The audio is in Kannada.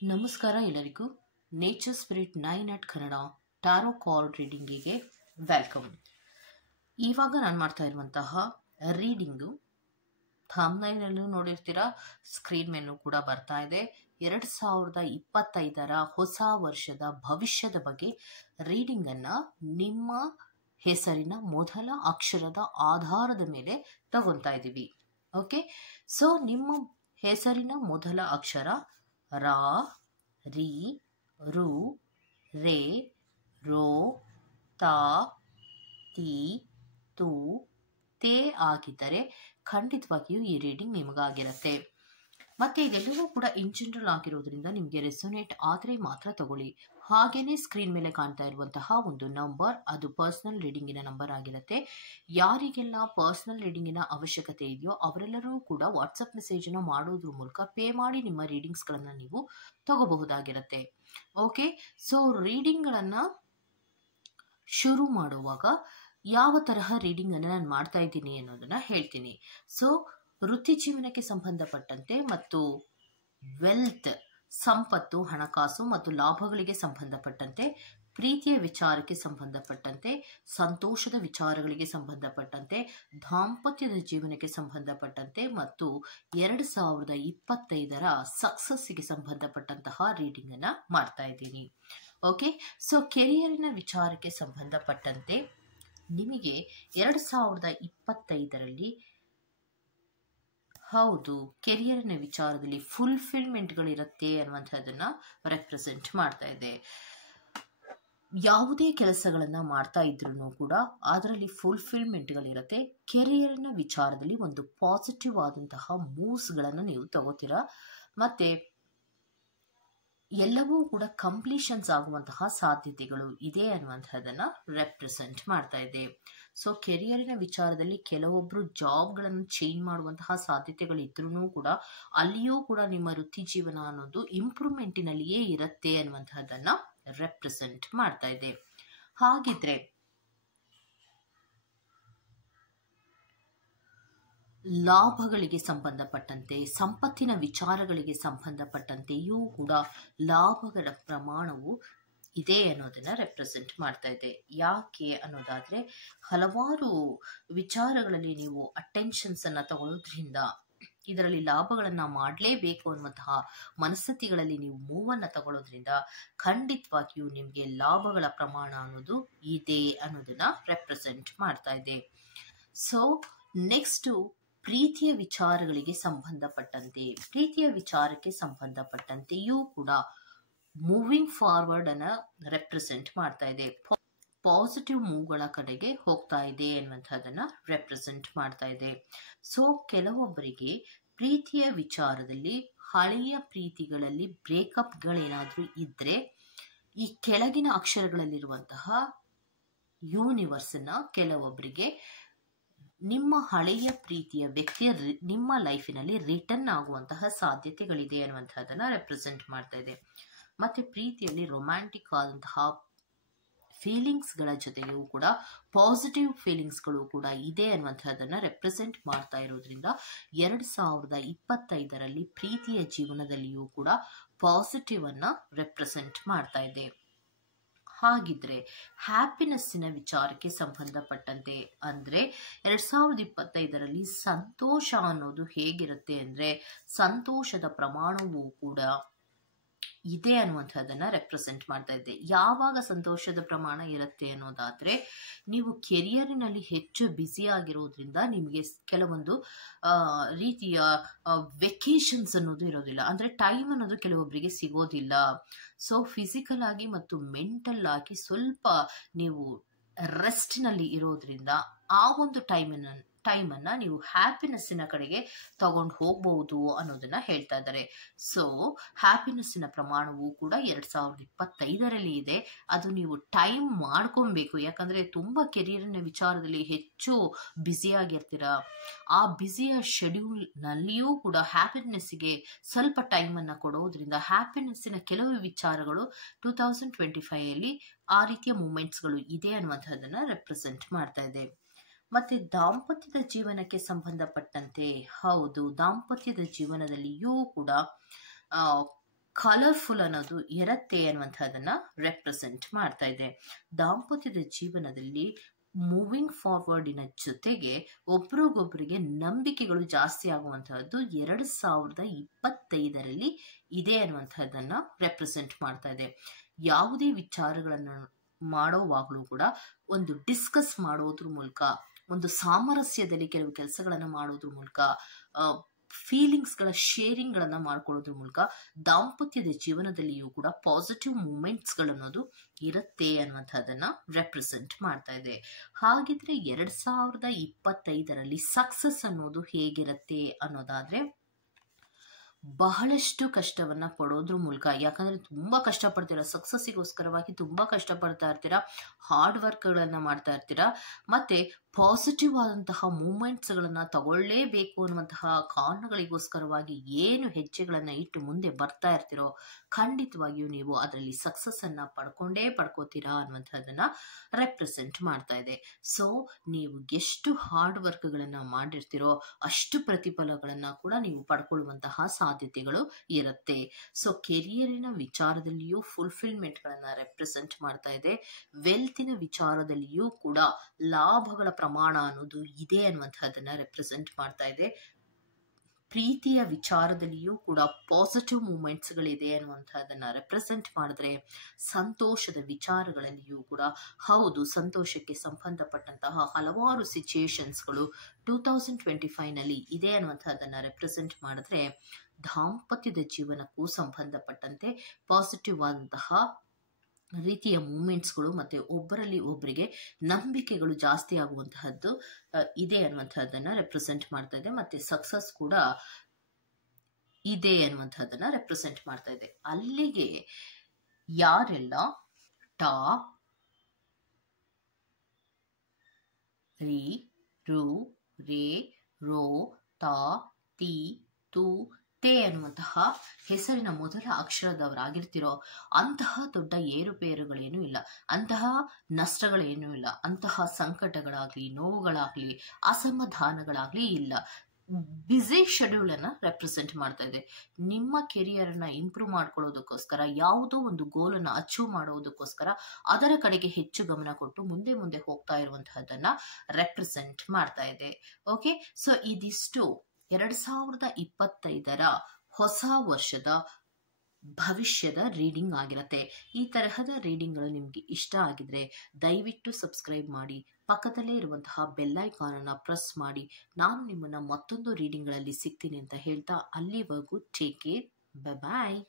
ನಮಸ್ಕಾರ ಎಲ್ಲರಿಗೂ. Nature spirit 9 at Kannada tarot card ರೀಡಿಂಗಿಗೆ ವೆಲ್ಕಮ್. ಇವಾಗ ನಾನು ಮಾಡ್ತಾ ಇರುವಂತಹ ರೀಡಿಂಗು ಥಂಬ್ನೈಲ್ನಲ್ಲೂ ನೋಡಿರ್ತೀರಾ, ಸ್ಕ್ರೀನ್ ಮೇಲೂ ಕೂಡ ಬರ್ತಾ ಇದೆ. 2025 ಹೊಸ ವರ್ಷದ ಭವಿಷ್ಯದ ಬಗ್ಗೆ ರೀಡಿಂಗನ್ನು ನಿಮ್ಮ ಹೆಸರಿನ ಮೊದಲ ಅಕ್ಷರದ ಆಧಾರದ ಮೇಲೆ ತಗೊತಾ ಇದ್ದೀವಿ. ಓಕೆ, ಸೊ ನಿಮ್ಮ ಹೆಸರಿನ ಮೊದಲ ಅಕ್ಷರ ರಾ, ರಿ, ರು, ರೇ, ರೋ, ತಾ, ತಿ, ತು, ತೇ ಆಗಿದ್ದರೆ ಖಂಡಿತವಾಗಿಯೂ ಈ ರೀಡಿಂಗ್ ನಿಮಗಾಗಿರುತ್ತೆ. ಮತ್ತೆ ಇದೆಲ್ಲವೂ ಕೂಡ ಇನ್ ಜನರಲ್ ಆಗಿರೋದ್ರಿಂದ ನಿಮಗೆ ರೆಸೊನೇಟ್ ಆದರೆ ಮಾತ್ರ ತಗೊಳ್ಳಿ. ಹಾಗೇನೆ ಸ್ಕ್ರೀನ್ ಮೇಲೆ ಕಾಣ್ತಾ ಇರುವಂತಹ ಒಂದು ನಂಬರ್, ಅದು ಪರ್ಸನಲ್ ರೀಡಿಂಗಿನ ನಂಬರ್ ಆಗಿರುತ್ತೆ. ಯಾರಿಗೆಲ್ಲ ಪರ್ಸನಲ್ ರೀಡಿಂಗಿನ ಅವಶ್ಯಕತೆ ಇದೆಯೋ ಅವರೆಲ್ಲರೂ ಕೂಡ ವಾಟ್ಸಪ್ ಮೆಸೇಜನ್ನು ಮಾಡೋದ್ರ ಮೂಲಕ ಪೇ ಮಾಡಿ ನಿಮ್ಮ ರೀಡಿಂಗ್ಸ್ಗಳನ್ನು ನೀವು ತಗೋಬಹುದಾಗಿರುತ್ತೆ. ಓಕೆ, ಸೊ ರೀಡಿಂಗ್ಗಳನ್ನು ಶುರು ಮಾಡುವಾಗ ಯಾವ ತರಹ ರೀಡಿಂಗ್ ಅನ್ನು ನಾನು ಮಾಡ್ತಾ ಇದ್ದೀನಿ ಅನ್ನೋದನ್ನ ಹೇಳ್ತೀನಿ. ಸೊ ವೃತ್ತಿ ಜೀವನಕ್ಕೆ ಸಂಬಂಧಪಟ್ಟಂತೆ ಮತ್ತು ವೆಲ್ತ್, ಸಂಪತ್ತು, ಹಣಕಾಸು ಮತ್ತು ಲಾಭಗಳಿಗೆ ಸಂಬಂಧಪಟ್ಟಂತೆ, ಪ್ರೀತಿಯ ವಿಚಾರಕ್ಕೆ ಸಂಬಂಧಪಟ್ಟಂತೆ, ಸಂತೋಷದ ವಿಚಾರಗಳಿಗೆ ಸಂಬಂಧಪಟ್ಟಂತೆ, ದಾಂಪತ್ಯದ ಜೀವನಕ್ಕೆ ಸಂಬಂಧಪಟ್ಟಂತೆ ಮತ್ತು 2025 ಸಕ್ಸಸ್ಸಿಗೆ ಸಂಬಂಧಪಟ್ಟಂತಹ ರೀಡಿಂಗ್ ಅನ್ನ ಮಾಡ್ತಾ ಇದ್ದೀನಿ. ಓಕೆ, ಸೊ ಕೆರಿಯರಿನ ವಿಚಾರಕ್ಕೆ ಸಂಬಂಧಪಟ್ಟಂತೆ ನಿಮಗೆ 2025 ಹೌದು ಕೆರಿಯರಿನ ವಿಚಾರದಲ್ಲಿ ಫುಲ್ಫಿಲ್ಮೆಂಟ್ಗಳಿರುತ್ತೆ ಅನ್ನುವಂಥದ್ದನ್ನ ರೆಪ್ರೆಸೆಂಟ್ ಮಾಡ್ತಾ ಇದೆ. ಯಾವುದೇ ಕೆಲಸಗಳನ್ನ ಮಾಡ್ತಾ ಇದ್ರೂ ಕೂಡ ಅದರಲ್ಲಿ ಫುಲ್ಫಿಲ್ಮೆಂಟ್ಗಳಿರುತ್ತೆ. ಕೆರಿಯರಿನ ವಿಚಾರದಲ್ಲಿ ಒಂದು ಪಾಸಿಟಿವ್ ಆದಂತಹ ಮೂವ್ಸ್ಗಳನ್ನು ನೀವು ತಗೋತೀರಾ. ಮತ್ತೆ ಎಲ್ಲವೂ ಕೂಡ ಕಂಪ್ಲೀಷನ್ಸ್ ಆಗುವಂತಹ ಸಾಧ್ಯತೆಗಳು ಇದೆ ಅನ್ನುವಂಥದ್ದನ್ನ ರೆಪ್ರೆಸೆಂಟ್ ಮಾಡ್ತಾ ಇದೆ. ಸೊ ಕೆರಿಯರಿನ ವಿಚಾರದಲ್ಲಿ ಕೆಲವೊಬ್ರು ಜಾಬ್ಗಳನ್ನು ಚೇಂಜ್ ಮಾಡುವಂತಹ ಸಾಧ್ಯತೆಗಳು ಇದ್ರೂ ಕೂಡ ಅಲ್ಲಿಯೂ ಕೂಡ ನಿಮ್ಮ ವೃತ್ತಿ ಜೀವನ ಅನ್ನೋದು ಇಂಪ್ರೂವ್ಮೆಂಟಿನಲ್ಲಿಯೇ ಇರುತ್ತೆ ಅನ್ನುವಂಥದ್ದನ್ನ ರೆಪ್ರೆಸೆಂಟ್ ಮಾಡ್ತಾ ಇದೆ. ಹಾಗಿದ್ರೆ ಲಾಭಗಳಿಗೆ ಸಂಬಂಧಪಟ್ಟಂತೆ, ಸಂಪತ್ತಿನ ವಿಚಾರಗಳಿಗೆ ಸಂಬಂಧಪಟ್ಟಂತೆಯೂ ಕೂಡ ಲಾಭಗಳ ಪ್ರಮಾಣವು ಇದೆ ಅನ್ನೋದನ್ನ ರೆಪ್ರೆಸೆಂಟ್ ಮಾಡ್ತಾ ಇದೆ. ಯಾಕೆ ಅನ್ನೋದಾದ್ರೆ ಹಲವಾರು ವಿಚಾರಗಳಲ್ಲಿ ನೀವು ಅಟೆನ್ಷನ್ಸ್ ಅನ್ನ ತಗೊಳ್ಳೋದ್ರಿಂದ ಇದರಲ್ಲಿ ಲಾಭಗಳನ್ನ ಮಾಡಲೇಬೇಕು ಅನ್ನುವಂತಹ ಮನಸ್ಥಿತಿಗಳಲ್ಲಿ ನೀವು ಮೂವನ್ನ ತಗೊಳ್ಳೋದ್ರಿಂದ ಖಂಡಿತವಾಗಿಯೂ ನಿಮಗೆ ಲಾಭಗಳ ಪ್ರಮಾಣ ಅನ್ನೋದು ಇದೆ ಅನ್ನೋದನ್ನ ರೆಪ್ರೆಸೆಂಟ್ ಮಾಡ್ತಾ ಇದೆ. ಸೊ ನೆಕ್ಸ್ಟ್ ಪ್ರೀತಿಯ ವಿಚಾರಗಳಿಗೆ ಸಂಬಂಧಪಟ್ಟಂತೆ, ಪ್ರೀತಿಯ ವಿಚಾರಕ್ಕೆ ಸಂಬಂಧಪಟ್ಟಂತೆಯೂ ಕೂಡ ಮೂವಿಂಗ್ ಫಾರ್ವರ್ಡ್ ಅನ್ನ ರೆಪ್ರೆಸೆಂಟ್ ಮಾಡ್ತಾ ಇದೆ. ಪಾಸಿಟಿವ್ ಮೂವ್ಗಳ ಕಡೆಗೆ ಹೋಗ್ತಾ ಇದೆ ಅನ್ನುವಂಥದ್ದನ್ನ ರೆಪ್ರೆಸೆಂಟ್ ಮಾಡ್ತಾ ಇದೆ. ಸೊ ಕೆಲವೊಬ್ಬರಿಗೆ ಪ್ರೀತಿಯ ವಿಚಾರದಲ್ಲಿ ಹಳೆಯ ಪ್ರೀತಿಗಳಲ್ಲಿ ಬ್ರೇಕಪ್ಗಳೇನಾದ್ರೂ ಇದ್ರೆ ಈ ಕೆಳಗಿನ ಅಕ್ಷರಗಳಲ್ಲಿರುವಂತಹ ಯೂನಿವರ್ಸನ್ನ ಕೆಲವೊಬ್ಬರಿಗೆ ನಿಮ್ಮ ಹಳೆಯ ಪ್ರೀತಿಯ ವ್ಯಕ್ತಿಯ ನಿಮ್ಮ ಲೈಫಿನಲ್ಲಿ ರಿಟರ್ನ್ ಆಗುವಂತಹ ಸಾಧ್ಯತೆಗಳಿದೆ ಅನ್ನುವಂಥದ್ದನ್ನ ರೆಪ್ರೆಸೆಂಟ್ ಮಾಡ್ತಾ ಇದೆ. ಮತ್ತೆ ಪ್ರೀತಿಯಲ್ಲಿ ರೊಮ್ಯಾಂಟಿಕ್ ಆದಂತಹ ಫೀಲಿಂಗ್ಸ್ಗಳ ಜೊತೆಯೂ ಕೂಡ ಪಾಸಿಟಿವ್ ಫೀಲಿಂಗ್ಸ್ಗಳು ಕೂಡ ಇದೆ ಅನ್ನುವಂಥದ್ದನ್ನ ರೆಪ್ರೆಸೆಂಟ್ ಮಾಡ್ತಾ ಇರೋದ್ರಿಂದ 2025 ಪ್ರೀತಿಯ ಜೀವನದಲ್ಲಿಯೂ ಕೂಡ ಪಾಸಿಟಿವ್ ಅನ್ನ ರೆಪ್ರೆಸೆಂಟ್ ಮಾಡ್ತಾ ಇದೆ. ಹಾಗಿದ್ರೆ ಹ್ಯಾಪಿನೆಸ್ಸಿನ ವಿಚಾರಕ್ಕೆ ಸಂಬಂಧಪಟ್ಟಂತೆ ಅಂದ್ರೆ 2025 ಸಂತೋಷ ಅನ್ನೋದು ಹೇಗಿರುತ್ತೆ ಅಂದ್ರೆ ಸಂತೋಷದ ಪ್ರಮಾಣವೂ ಕೂಡ ಇದೆ ಅನ್ನುವಂಥದ್ದನ್ನ ರೆಪ್ರೆಸೆಂಟ್ ಮಾಡ್ತಾ ಇದೆ. ಯಾವಾಗ ಸಂತೋಷದ ಪ್ರಮಾಣ ಇರುತ್ತೆ ಅನ್ನೋದಾದ್ರೆ ನೀವು ಕೆರಿಯರಿನಲ್ಲಿ ಹೆಚ್ಚು ಬ್ಯುಸಿ ಆಗಿರೋದ್ರಿಂದ ನಿಮಗೆ ಕೆಲವೊಂದು ರೀತಿಯ ವೆಕೇಶನ್ಸ್ ಅನ್ನೋದು ಇರೋದಿಲ್ಲ, ಅಂದ್ರೆ ಟೈಮ್ ಅನ್ನೋದು ಕೆಲವೊಬ್ಬರಿಗೆ ಸಿಗೋದಿಲ್ಲ. ಸೊ ಫಿಸಿಕಲ್ ಆಗಿ ಮತ್ತು ಮೆಂಟಲ್ ಆಗಿ ಸ್ವಲ್ಪ ನೀವು ರೆಸ್ಟ್ ನಲ್ಲಿ ಇರೋದ್ರಿಂದ ಆ ಒಂದು ಟೈಮನ್ನ ನೀವು ಹ್ಯಾಪಿನೆಸ್ಸಿನ ಕಡೆಗೆ ತಗೊಂಡು ಹೋಗ್ಬಹುದು ಅನ್ನೋದನ್ನ ಹೇಳ್ತಾ ಇದ್ದಾರೆ. ಸೊ ಹ್ಯಾಪಿನೆಸ್ಸಿನ ಪ್ರಮಾಣವು ಕೂಡ 2025 ಇದೆ. ಅದು ನೀವು ಟೈಮ್ ಮಾಡ್ಕೊಬೇಕು. ಯಾಕಂದ್ರೆ ತುಂಬಾ ಕೆರಿಯರಿನ ವಿಚಾರದಲ್ಲಿ ಹೆಚ್ಚು ಬ್ಯುಸಿ ಆಗಿರ್ತೀರಾ. ಆ ಬ್ಯುಸಿಯ ಶೆಡ್ಯೂಲ್ ನಲ್ಲಿಯೂ ಕೂಡ ಹ್ಯಾಪಿನೆಸ್ಸಿಗೆ ಸ್ವಲ್ಪ ಟೈಮ್ ಅನ್ನ ಕೊಡೋದ್ರಿಂದ ಹ್ಯಾಪಿನೆಸ್ಸಿನ ಕೆಲವು ವಿಚಾರಗಳು 2025 ಆ ರೀತಿಯ ಮೂಮೆಂಟ್ಸ್ಗಳು ಇದೆ ಅನ್ನುವಂಥದ್ದನ್ನ ರೆಪ್ರೆಸೆಂಟ್ ಮಾಡ್ತಾ ಇದೆ. ಮತ್ತೆ ದಾಂಪತ್ಯದ ಜೀವನಕ್ಕೆ ಸಂಬಂಧಪಟ್ಟಂತೆ ಹೌದು ದಾಂಪತ್ಯದ ಜೀವನದಲ್ಲಿಯೂ ಕೂಡ ಕಲರ್ಫುಲ್ ಅನ್ನೋದು ಇರತ್ತೆ ಅನ್ನುವಂಥದ್ದನ್ನ ರೆಪ್ರೆಸೆಂಟ್ ಮಾಡ್ತಾ ಇದೆ. ದಾಂಪತ್ಯದ ಜೀವನದಲ್ಲಿ ಮೂವಿಂಗ್ ಫಾರ್ವರ್ಡಿನ ಜೊತೆಗೆ ಒಬ್ರಿಗೊಬ್ರಿಗೆ ನಂಬಿಕೆಗಳು ಜಾಸ್ತಿ ಆಗುವಂತಹದ್ದು 2025ರಲ್ಲಿ ಇದೆ ಅನ್ನುವಂಥದ್ದನ್ನ ರೆಪ್ರೆಸೆಂಟ್ ಮಾಡ್ತಾ ಇದೆ. ಯಾವುದೇ ವಿಚಾರಗಳನ್ನು ಮಾಡೋವಾಗ್ಲೂ ಕೂಡ ಒಂದು ಡಿಸ್ಕಸ್ ಮಾಡೋದ್ರ ಮೂಲಕ, ಒಂದು ಸಾಮರಸ್ಯದಲ್ಲಿ ಕೆಲವು ಕೆಲಸಗಳನ್ನ ಮಾಡೋದ್ರ ಮೂಲಕ, ಫೀಲಿಂಗ್ಸ್ಗಳ ಶೇರಿಂಗ್ ಗಳನ್ನ ಮಾಡ್ಕೊಳ್ಳೋದ್ರ ಮೂಲಕ ದಾಂಪತ್ಯದ ಜೀವನದಲ್ಲಿಯೂ ಕೂಡ ಪಾಸಿಟಿವ್ ಮೂಮೆಂಟ್ಸ್ಗಳನ್ನೋದು ಇರುತ್ತೆ ಅನ್ನುವಂಥದ್ದನ್ನ ರೆಪ್ರೆಸೆಂಟ್ ಮಾಡ್ತಾ ಇದೆ. ಹಾಗಿದ್ರೆ 2025ರಲ್ಲಿ ಸಕ್ಸಸ್ ಅನ್ನೋದು ಹೇಗಿರುತ್ತೆ ಅನ್ನೋದಾದ್ರೆ, ಬಹಳಷ್ಟು ಕಷ್ಟವನ್ನ ಪಡೋದ್ರ ಮೂಲಕ, ಯಾಕಂದ್ರೆ ತುಂಬಾ ಕಷ್ಟಪಡ್ತೀರಾ, ಸಕ್ಸಸ್ಸಿಗೋಸ್ಕರವಾಗಿ ತುಂಬಾ ಕಷ್ಟಪಡ್ತಾ ಇರ್ತೀರಾ, ಹಾರ್ಡ್ ವರ್ಕ್ಗಳನ್ನ ಮಾಡ್ತಾ ಇರ್ತೀರಾ, ಮತ್ತೆ ಪಾಸಿಟಿವ್ ಆದಂತಹ ಮೂಮೆಂಟ್ಸ್ ಗಳನ್ನ ತಗೊಳ್ಳೇಬೇಕು ಅನ್ನುವಂತಹ ಕಾರಣಗಳಿಗೋಸ್ಕರವಾಗಿ ಏನು ಹೆಜ್ಜೆಗಳನ್ನ ಇಟ್ಟು ಮುಂದೆ ಬರ್ತಾ ಇರ್ತೀರೋ ಖಂಡಿತವಾಗಿಯೂ ನೀವು ಅದರಲ್ಲಿ ಸಕ್ಸಸ್ ಅನ್ನ ಪಡ್ಕೋತೀರಾ ಅನ್ನುವಂಥದ್ದನ್ನ ರೆಪ್ರೆಸೆಂಟ್ ಮಾಡ್ತಾ ಇದೆ. ಸೊ ನೀವು ಎಷ್ಟು ಹಾರ್ಡ್ ವರ್ಕ್ ಗಳನ್ನ ಮಾಡಿರ್ತೀರೋ ಅಷ್ಟು ಪ್ರತಿಫಲಗಳನ್ನ ಕೂಡ ನೀವು ಪಡ್ಕೊಳ್ಳುವಂತಹ ಸಾಧ್ಯತೆಗಳು ಇರುತ್ತೆ. ಸೊ ಕೆರಿಯರಿನ ವಿಚಾರದಲ್ಲಿಯೂ ಫುಲ್ಫಿಲ್ಮೆಂಟ್ ಗಳನ್ನ ರೆಪ್ರೆಸೆಂಟ್ ಮಾಡ್ತಾ ಇದೆ. ವೆಲ್ತಿನ ವಿಚಾರದಲ್ಲಿಯೂ ಕೂಡ ಲಾಭಗಳ ಪ್ರಮಾಣ ಅನ್ನೋದು ಇದೆ ಅನ್ನುವಂಥದ್ದನ್ನ ರೆಪ್ರೆಸೆಂಟ್ ಮಾಡ್ತಾ ಇದೆ. ಪ್ರೀತಿಯ ವಿಚಾರದಲ್ಲಿಯೂ ಕೂಡ ಪಾಸಿಟಿವ್ ಮೂಮೆಂಟ್ಸ್ ಗಳಿದೆ ಅನ್ನುವಂಥದ್ದನ್ನ ರೆಪ್ರೆಸೆಂಟ್ ಮಾಡಿದ್ರೆ, ಸಂತೋಷದ ವಿಚಾರಗಳಲ್ಲಿಯೂ ಕೂಡ ಹೌದು, ಸಂತೋಷಕ್ಕೆ ಸಂಬಂಧಪಟ್ಟಂತಹ ಹಲವಾರು ಸಿಚುಯೇಷನ್ಸ್ಗಳು 2025ನಲ್ಲಿ ಇದೆ ಅನ್ನುವಂಥದ್ದನ್ನ ರೆಪ್ರೆಸೆಂಟ್ ಮಾಡಿದ್ರೆ, ದಾಂಪತ್ಯದ ಜೀವನಕ್ಕೂ ಸಂಬಂಧಪಟ್ಟಂತೆ ಪಾಸಿಟಿವ್ ಆದಂತಹ ರೀತಿಯ ಮೂಮೆಂಟ್ಸ್ಗಳು ಮತ್ತೆ ಒಬ್ಬರಲ್ಲಿ ಒಬ್ಬರಿಗೆ ನಂಬಿಕೆಗಳು ಜಾಸ್ತಿ ಆಗುವಂತಹದ್ದು ಇದೆ ಅನ್ನುವಂಥದ್ದನ್ನ ರೆಪ್ರೆಸೆಂಟ್ ಮಾಡ್ತಾ ಇದೆ. ಮತ್ತೆ ಸಕ್ಸಸ್ ಕೂಡ ಇದೆ ಅನ್ನುವಂಥದ್ದನ್ನ ರೆಪ್ರೆಸೆಂಟ್ ಮಾಡ್ತಾ ಇದೆ. ಅಲ್ಲಿಗೆ ಯಾರೆಲ್ಲ ಟಾ, ರಿ, ರು, ರೇ, ರೋ, ತಾ, ತಿ, ತು, ತೇ ಅನ್ನುವಂತಹ ಹೆಸರಿನ ಮೊದಲ ಅಕ್ಷರದವರಾಗಿರ್ತಿರೋ ಅಂತಹ ದೊಡ್ಡ ಏರುಪೇರುಗಳೇನೂ ಇಲ್ಲ, ಅಂತಹ ನಷ್ಟಗಳೇನೂ ಇಲ್ಲ, ಅಂತಹ ಸಂಕಟಗಳಾಗ್ಲಿ, ನೋವುಗಳಾಗ್ಲಿ, ಅಸಮಾಧಾನಗಳಾಗ್ಲಿ ಇಲ್ಲ. ಬ್ಯುಸಿ ಶೆಡ್ಯೂಲ್ ಅನ್ನ ರೆಪ್ರೆಸೆಂಟ್ ಮಾಡ್ತಾ ಇದೆ. ನಿಮ್ಮ ಕೆರಿಯರ್ ಅನ್ನ ಇಂಪ್ರೂವ್ ಮಾಡ್ಕೊಳ್ಳೋದಕ್ಕೋಸ್ಕರ, ಯಾವುದೋ ಒಂದು ಗೋಲ್ ಅನ್ನ ಅಚೀವ್ ಮಾಡೋದಕ್ಕೋಸ್ಕರ ಅದರ ಕಡೆಗೆ ಹೆಚ್ಚು ಗಮನ ಕೊಟ್ಟು ಮುಂದೆ ಮುಂದೆ ಹೋಗ್ತಾ ಇರುವಂತಹದ್ದನ್ನ ರೆಪ್ರೆಸೆಂಟ್ ಮಾಡ್ತಾ ಇದೆ. ಓಕೆ, ಸೊ ಇದಿಷ್ಟು 2025ರ ಹೊಸ ವರ್ಷದ ಭವಿಷ್ಯದ ರೀಡಿಂಗ್ ಆಗಿರುತ್ತೆ. ಈ ತರಹದ ರೀಡಿಂಗ್ಗಳು ನಿಮ್ಗೆ ಇಷ್ಟ ಆಗಿದ್ರೆ ದಯವಿಟ್ಟು ಸಬ್ಸ್ಕ್ರೈಬ್ ಮಾಡಿ, ಪಕ್ಕದಲ್ಲೇ ಇರುವಂತಹ ಬೆಲ್ ಐಕಾನ್ ಅನ್ನ ಪ್ರೆಸ್ ಮಾಡಿ. ನಾನು ನಿಮ್ಮನ್ನ ಮತ್ತೊಂದು ರೀಡಿಂಗ್ಗಳಲ್ಲಿ ಸಿಗ್ತೀನಿ ಅಂತ ಹೇಳ್ತಾ, ಅಲ್ಲಿವರೆಗೂ ಟೇಕ್ ಕೇರ್, ಬೈ ಬಾಯ್.